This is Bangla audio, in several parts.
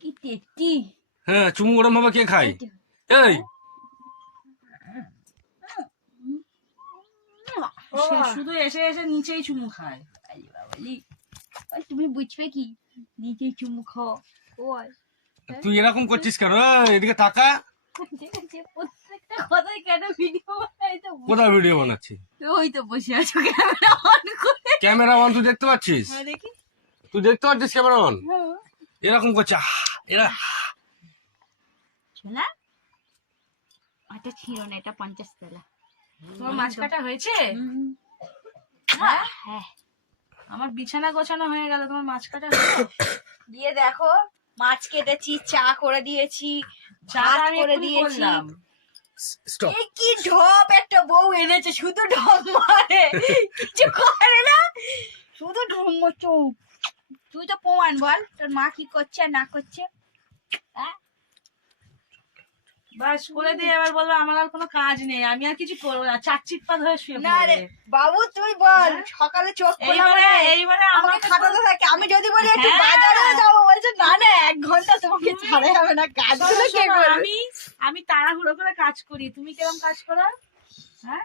কি হ্যাঁ চুমু ওরম ভাবে কে খায়? এই! শুধু এসে এসে নিচেই চুমু খায়। তুমি বুঝবে কি? নিজে চুমু খাও। তুই এরকম করছিস কেন? এদিকে তাকা। কোথায় ভিডিও বানাচ্ছি? ওই তো বসে আছো ক্যামেরা অন করে। ক্যামেরা অন তুই দেখতে পাচ্ছিস? হ্যাঁ তুই দেখতে পাচ্ছিস ক্যামেরা অন হ্যাঁ। এরকম করছে এরা শোনা এটা ছিল না এটা পঞ্চাশ তলা। তোমার মাছ কাটা হয়েছে? হ্যাঁ? হ্যাঁ আমার বিছানা গোছানো হয়ে গেল তোমার মাছ কাটা দিয়ে দেখো মাছ কেটেছি চা করে দিয়েছি চা ভাত আমি করে দিয়েছি। কি ঢপ একটা বউ এনেছে শুধু ঢপ মারে। কিছু করে না। শুধু ঢপ চুপ তুই তো প্রমাণ বল তোর মা কি করছে আর না করছে? হ্যাঁ? বাস করে দিয়ে এবার বলব আমার আর কোনো কাজ নেই আমি আর কিছু করব না। ধরে শুয়ে না রে বাবু তুই বল সকালে চোখ এইবারে মানে এইবারে খাটাতে থাকে আমি যদি বলি একটু হ্যাঁ। বাজারে যাব বলছে না না এক ঘণ্টা তোমাকে ছাড়া যাবে না কাজগুলো কে শোনো, আমি আমি তাড়াহুড়ো করে কাজ করি তুমি কিরম কাজ করো? হ্যাঁ?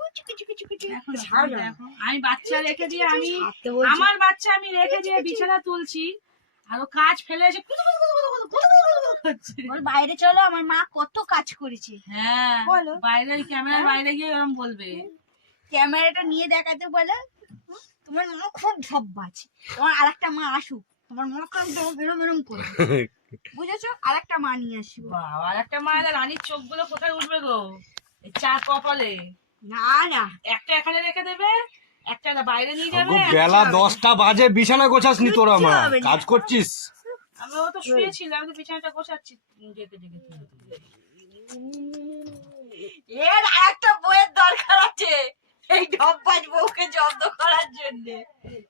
আমি বাচ্চা রেখে দিয়ে আমি আমার বাচ্চা আমি রেখে দিয়ে বিছানা তুলছি কাজ ফেলে এসে বাইরে চলো আমার মা কত কাজ করেছে। হ্যাঁ বাইরে ক্যামেরার হ্যাঁ? বাইরে গিয়ে এরকম বলবে। ক্যামেরাটা নিয়ে দেখাতে বলে তোমার মা খুব ঢব্বা আছে তোমার আরেকটা মা আসুক তোমার মা তোমার এরম এরম করে বুঝেছ? আরেকটা মা নিয়ে আসব। আরেকটা মা রানীর চোখগুলো কোথায় উঠবে গো? চার কপালে। না না। একটা এখানে রেখে দেবে একটা না বাইরে নিয়ে যাবে বেলা দশটা বাজে বিছানা গোছাসনি তোরা মা কাজ করছিস? আমি ও তো শুয়েছিলাম আমি তো বিছানাটা গোছাচ্ছি। জেগে জেগে এর আরেকটা বইয়ের দরকার আছে এই ধব্বাজ বউকে জব্দ করার জন্য।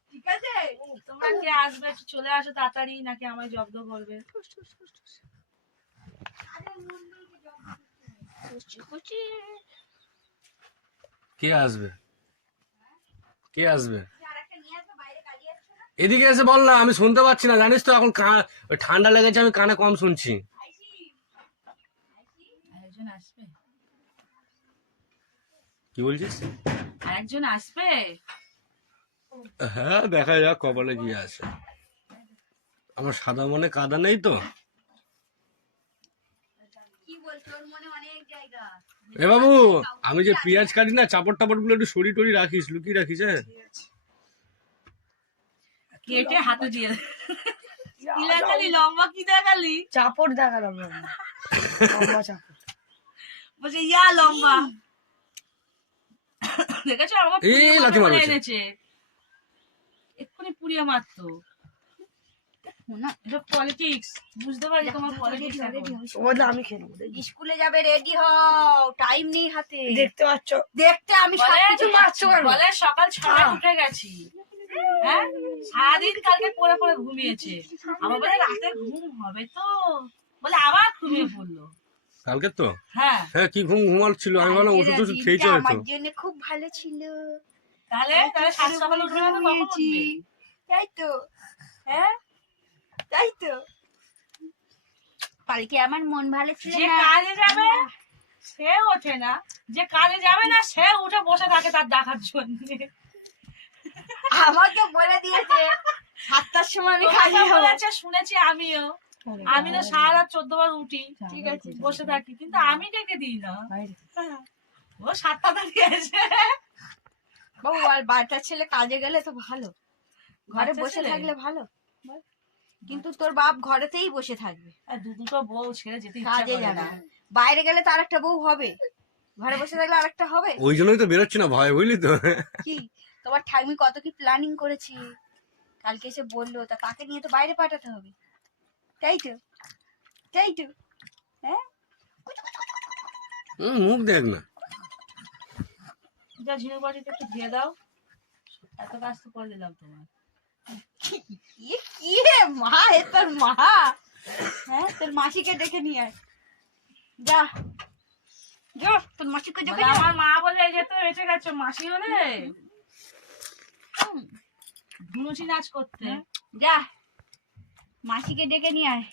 ঠিক আছে? তোমরা কে আসবে চলে আসো তাড়াতাড়ি নাকি আমায় জব্দ করবে? কে আসবে? কে আসবে? আসো এদিকে এসে বল না আমি শুনতে পাচ্ছি না জানিস তো এখন কা- ঠান্ডা লেগেছে আমি কানে কম শুনছি। আসবে। কি বলছিস? আরেকজন আসবে? হ্যাঁ দেখা যাক কপালে কি আছে। আমার সাদা মনে কাদা নেই তো? কি বলছো ওর মনে অনেক জায়গা এ বাবু আমি যে পেঁয়াজ কাটি না চাপড় টাপড়গুলো একটু সরি টরি রাখিস লুকিয়ে রাখিস হ্যাঁ? কেটে হাতে দিয়ে। কি লম্বা কি দেখালি? চাপড় দেখালাম লম্বা চাপড়। বলছে ইয়া লম্বা। দেখেছ? আমার পুড়িয়ে। এনেছে। এক্ষুনি পুড়িয়ে মারতো। এটা পলিটিক্স বুঝতে পারি তোমার পলিটিক্স ও আমি খেলব স্কুলে যাবে রেডি হও। টাইম নেই হাতে। দেখতে পাচ্ছ? দেখতে আমি সবকিছু পাচ্ছি। বলে সকাল ছটায় উঠে গেছি। হ্যাঁ? সারাদিন কালকে পড়ে পড়ে ঘুমিয়েছে। আমার বলে রাতে ঘুম হবে তো। বলে আবার ঘুমিয়ে পড়ল। কালকে তো? হ্যাঁ। হ্যাঁ কি ঘুম ঘুমাল ছিল? আমি ভাবলাম ওষুধ খেয়েছে হয়তো আমার জন্য খুব ভালো ছিল। তাহলে তাহলে সাত সকালে কখন উঠবে? তাই তো। হ্যাঁ? তাই তো কালকে আমার মন ভালো ছিল যে কাজে যাবে সে ওঠে না। যে কাজে যাবে না সে উঠে বসে থাকে তার দেখার জন্য। আমাকে বলে দিয়েছে সাতটার সময় আমি বলেছে শুনেছি আমিও। আমি তো সারা রাত চোদ্দ বার উঠি ঠিক আছে? বসে থাকি কিন্তু আমি ডেকে দিই না। ও সাতটা দাঁড়িয়ে আছে বাবু আর বারটার ছেলে কাজে গেলে তো ভালো। ঘরে বসে থাকলে ভালো। বল। কিন্তু তোর বাপ ঘরেতেই বসে থাকবে। আর দু দুটো বউ ছেড়ে যেতে কাজে। বাইরে গেলে তার একটা বউ হবে। ঘরে বসে থাকলে আরেকটা হবে। ওই জন্যই তো বেরোচ্ছি না ভয় বুঝলি তো। কি? তোমার ঠাকুমি কত কি প্ল্যানিং করেছি? কালকে এসে বলল তা তাকে নিয়ে তো বাইরে পাঠাতে হবে? তাই তো? তাই তো? হ্যাঁ? হুম, মুখ দেখ না। যা ঝিনুক বাটিতে একটু দিয়ে দাও। এত কাজ তো করে দিলাম তোমার কি রে মা এ তোর মা হ্যাঁ তোর মাসিকে ডেকে নিয়ে আয় যা যা তোর মাসিকে ডেকে। আমার মা বলে এই যে তো এসে গেছো মাসি হলে ধুনুচি নাচ করতে। যা। মাসিকে ডেকে নিয়ে আয়।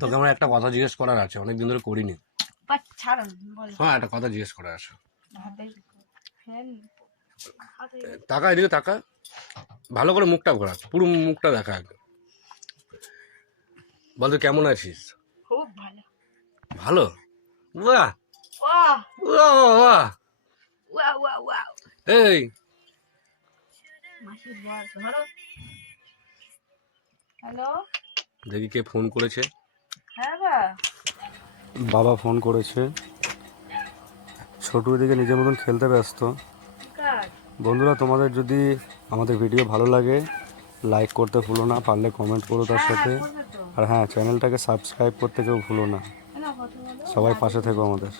তোকে আমার একটা কথা জিজ্ঞেস করার আছে অনেকদিন ধরে করিনি। হ্যাঁ একটা কথা জিজ্ঞেস করার আছে। টাকা এদিকে টাকা ভালো করে মুখটা ঘোরা পুরো মুখটা দেখা একদম বল তুই কেমন আছিস? খুব ভালো। ভালো? বাহ! বাহ, বাহ। এই! হ্যালো? দেখি কে ফোন করেছে। হ্যাঁ বাবা ফোন করেছে। ছোটু এদিকে নিজের মতন খেলতে ব্যস্ত। বন্ধুরা তোমাদের যদি আমাদের ভিডিও ভালো লাগে লাইক করতে ভুলো না পারলে কমেন্ট করো তার সাথে। আর হ্যাঁ চ্যানেলটাকে সাবস্ক্রাইব করতে কেউ ভুলো না। সবাই পাশে থেকো আমাদের।